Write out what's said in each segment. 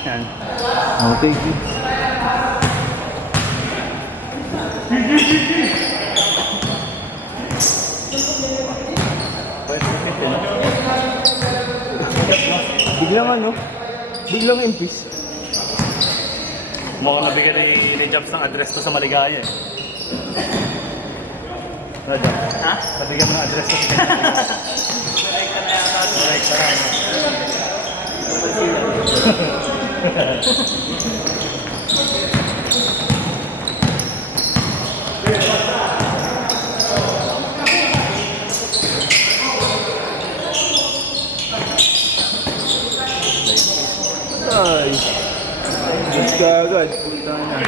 Yan. Okay. Biglang ano? Biglang impis. Mukhang nabigyan ni Jobs ng address to sa Maligaya eh. Ano Jobs? Ha? Nabigyan mo ng address to sa Maligaya. Like ka na yata. Like ka na. Ay. Diyos ka agad. Punta na.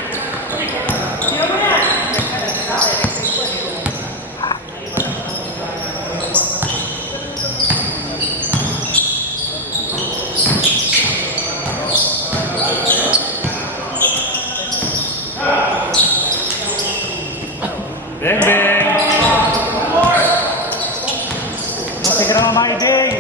Beng Beng! Masih ka na mamay, Beng!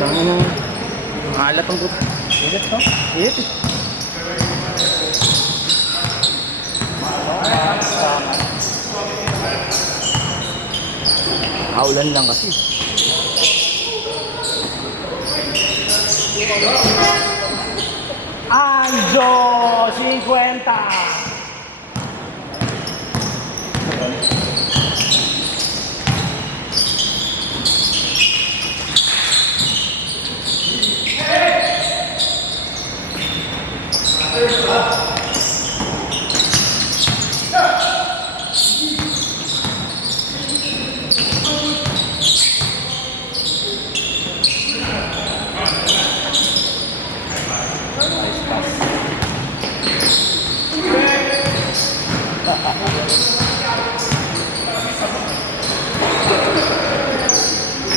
Tangin na. Alat ang puto. Init, no? Init eh. Aulan lang kasi. Anjo! 50!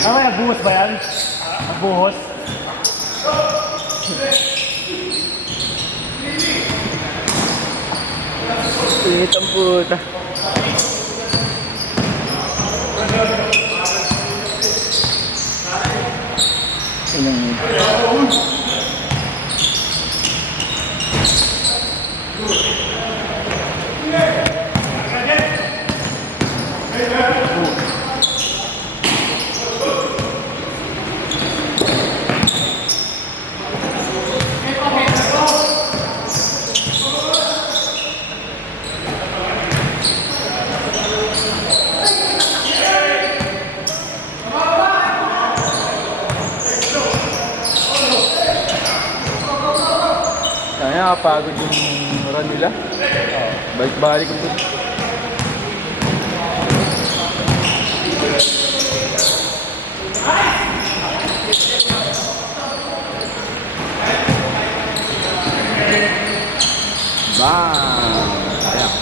Ano may nagbuhos ba yan? Nagbuhos? Init ang puta. Inang. Kaya nakapagod yung run nila. Balik-balik ko. Bang! Sayang.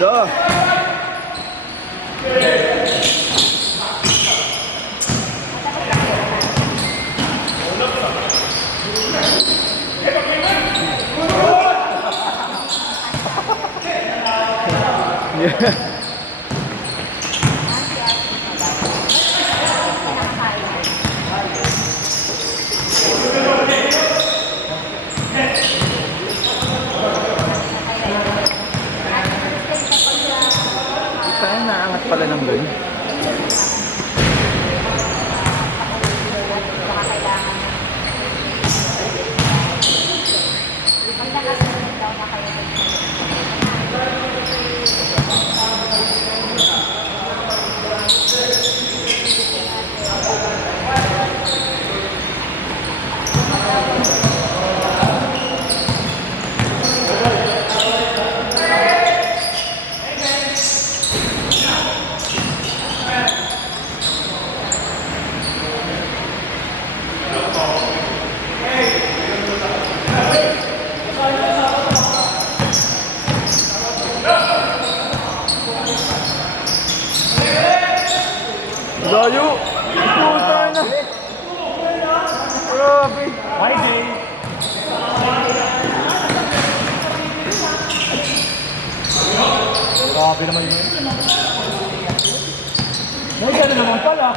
Ganda. Yeah. Saan naangat pala ng ganun? Layo! Puta na! Grabe! Hi, Jay! Grabe naman yun. May gano'n naman pala.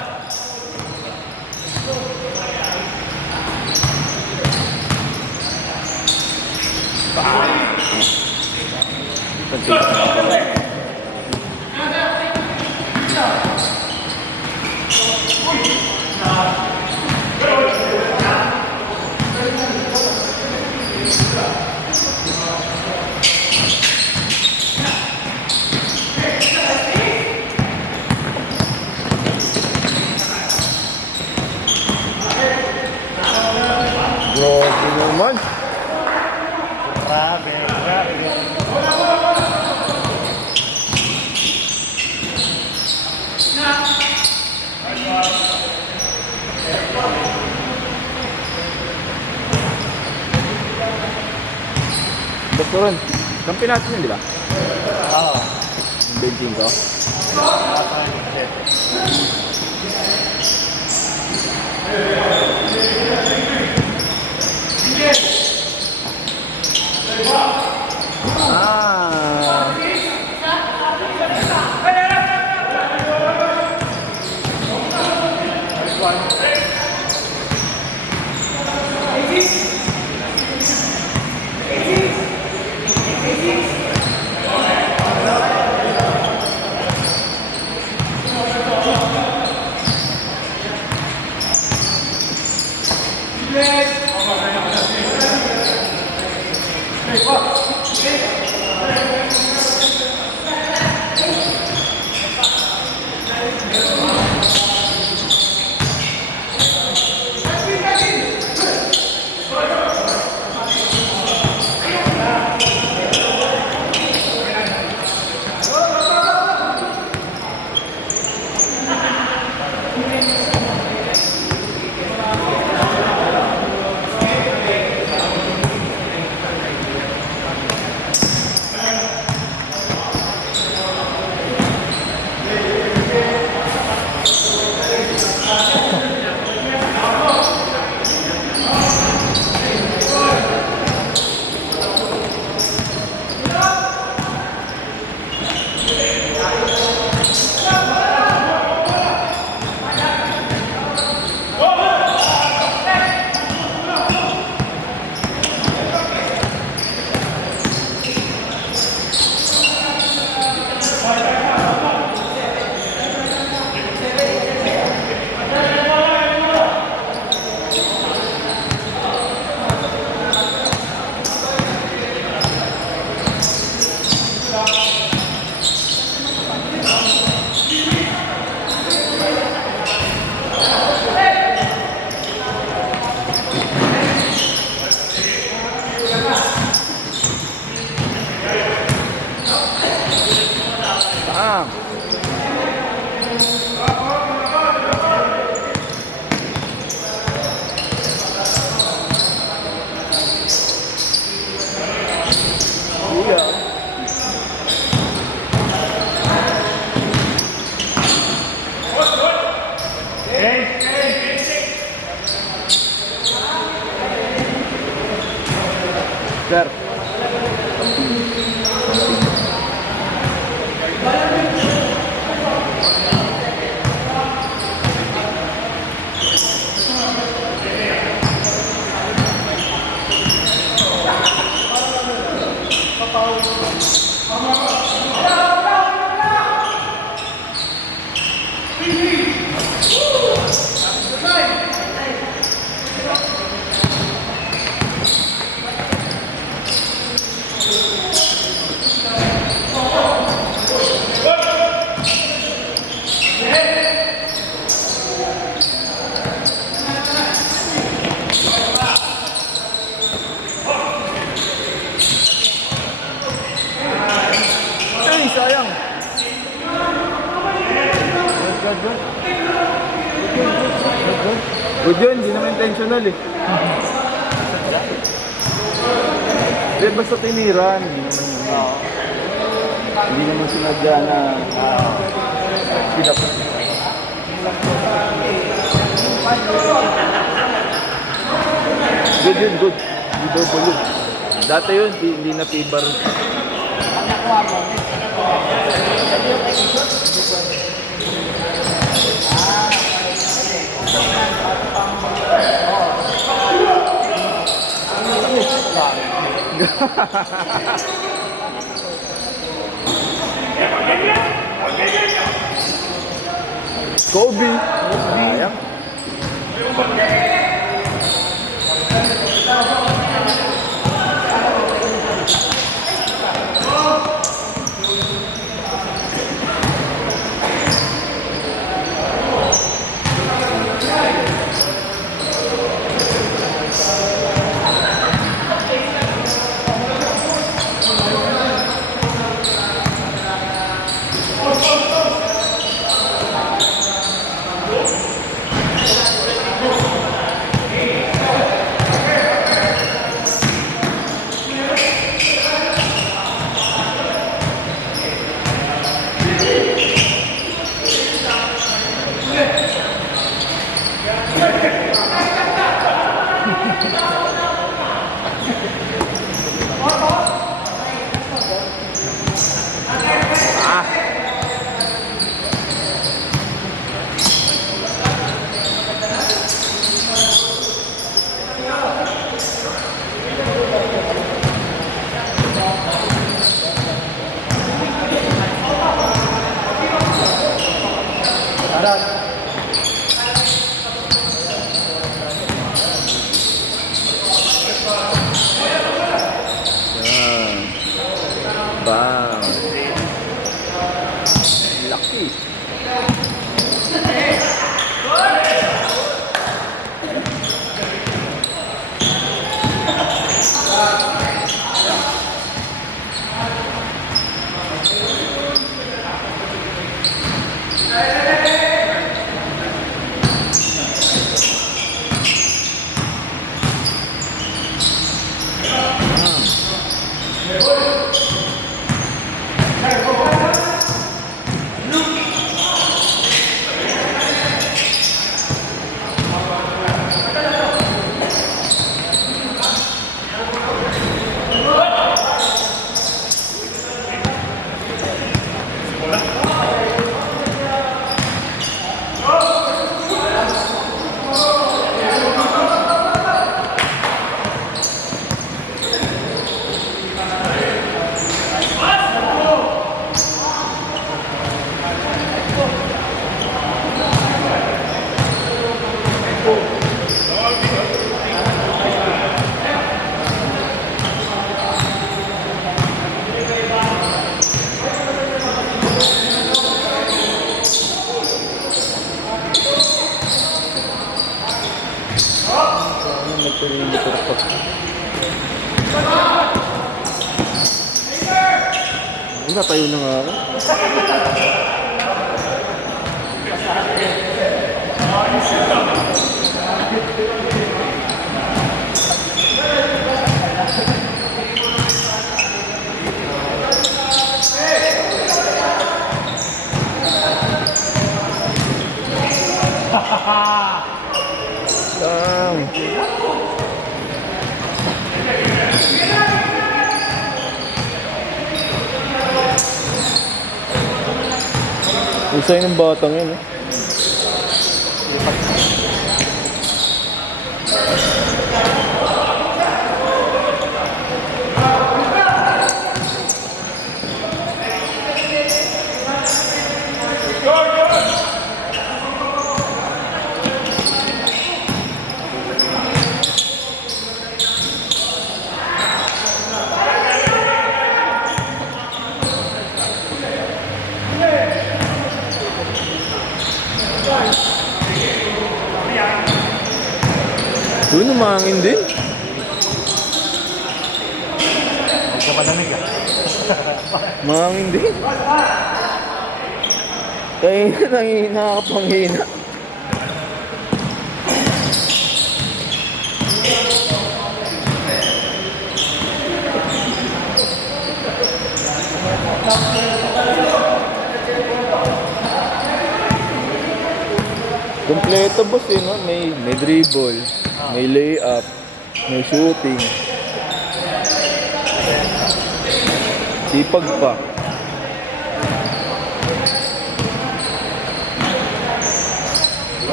Grabe naman! Grabe, grabe. Dr. Ron, kampi natin yun, di ba? Oo. Yung benching ko. Ah. Sir. Ay, sayang. Good yun, hindi naman intentional eh. Hindi, basta tiniran. Hindi naman sinadya na pinapos. Good yun, good. Hindi double yun. Dati yun, hindi na pibar. Kobe. Sayang. Yan. Bang. Lucky. Nagperimeter pa. Natayo na nga ako. Dang. Usay ng batang yun, eh. Uy, namangin din. Huwag ka malamig ah. Mangin din. Kaya nakakapanghina. Kompleto boss eh, no? May dribble, may layup, may shooting. Sipag pa.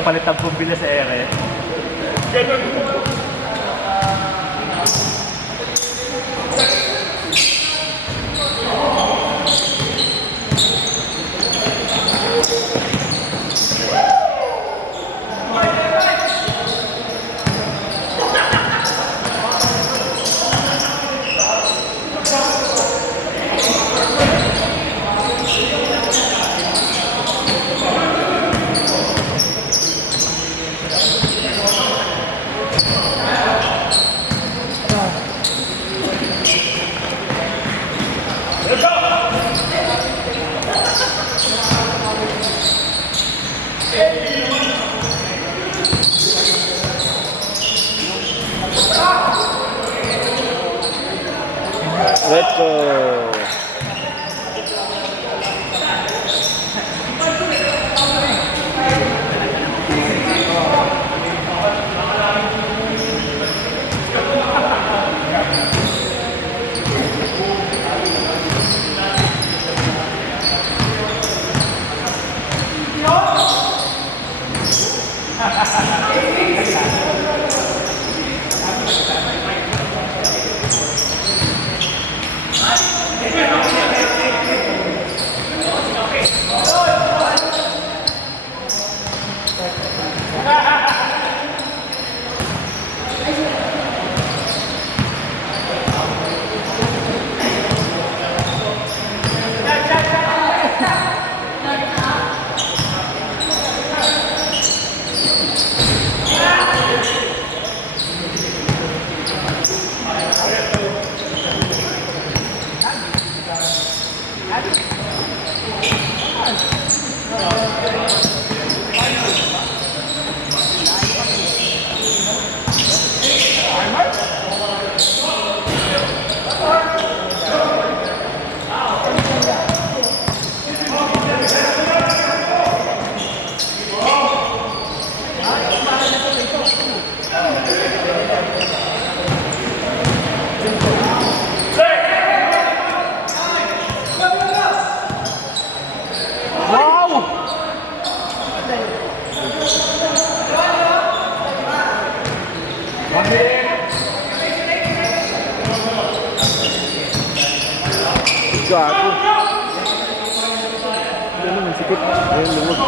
Nagpalit ang bumbila sa ere. Let's go. Gago. Ano naman sikip? Ayun, lumod.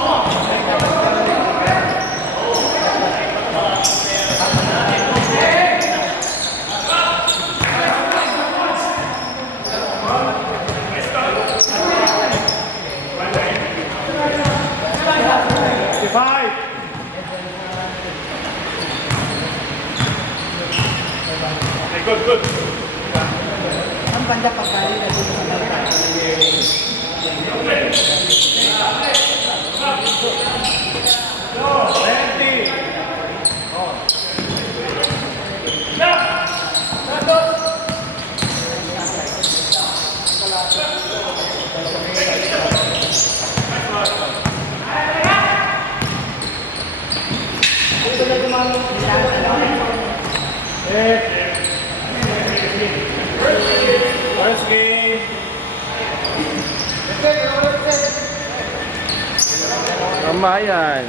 Good. Ang banda pagkali na dito sa dagat. First game. Tama yan.